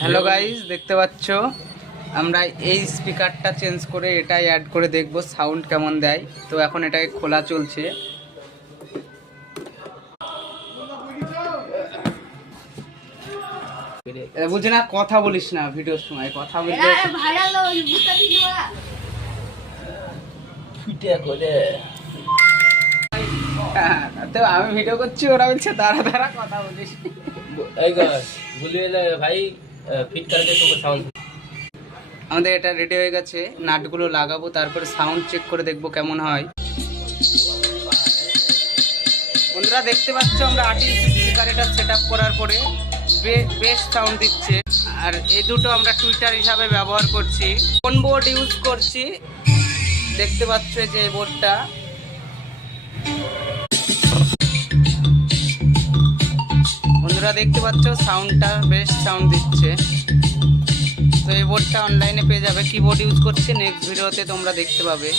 Hello guys, দেখতে পাচ্ছ আমরা এই স্পিকারটা চেঞ্জ করে এটাই অ্যাড করে দেখব সাউন্ড কেমন দেয়। তো এখন এটাকে খোলা চলছে। বুঝি না, কথা বলিস না ভিডিওর সময়, কথা বলতে তো আমি ভিডিও করছি, ওরা বলছে দাঁড়া দাঁড়া কথা বলিস। ভাই ফিট करके तो साउंड আমাদের এটা রেডি হয়ে গেছে, নাটগুলো লাগাবো, তারপরে সাউন্ড চেক করে দেখবো কেমন হয়। বন্ধুরা দেখতে পাচ্ছ আমরা 8 ইঞ্চি স্পিকার এটা সেট আপ করার পরে বেশ সাউন্ড দিচ্ছে। আর এই দুটো আমরা টুইটার হিসাবে ব্যবহার করছি। কোন বোর্ড ইউজ করছি দেখতে পাচ্ছ, যে এই বোর্ডটা। বন্ধুরা দেখতে পাচ্ছ সাউন্ডটা বেশ সাউন্ড দিচ্ছে। তো এই বোর্ডটা অনলাইনে পেয়ে যাবে, কিবোর্ড ইউজ করছি, নেক্সট ভিডিওতে তোমরা দেখতে পাবে।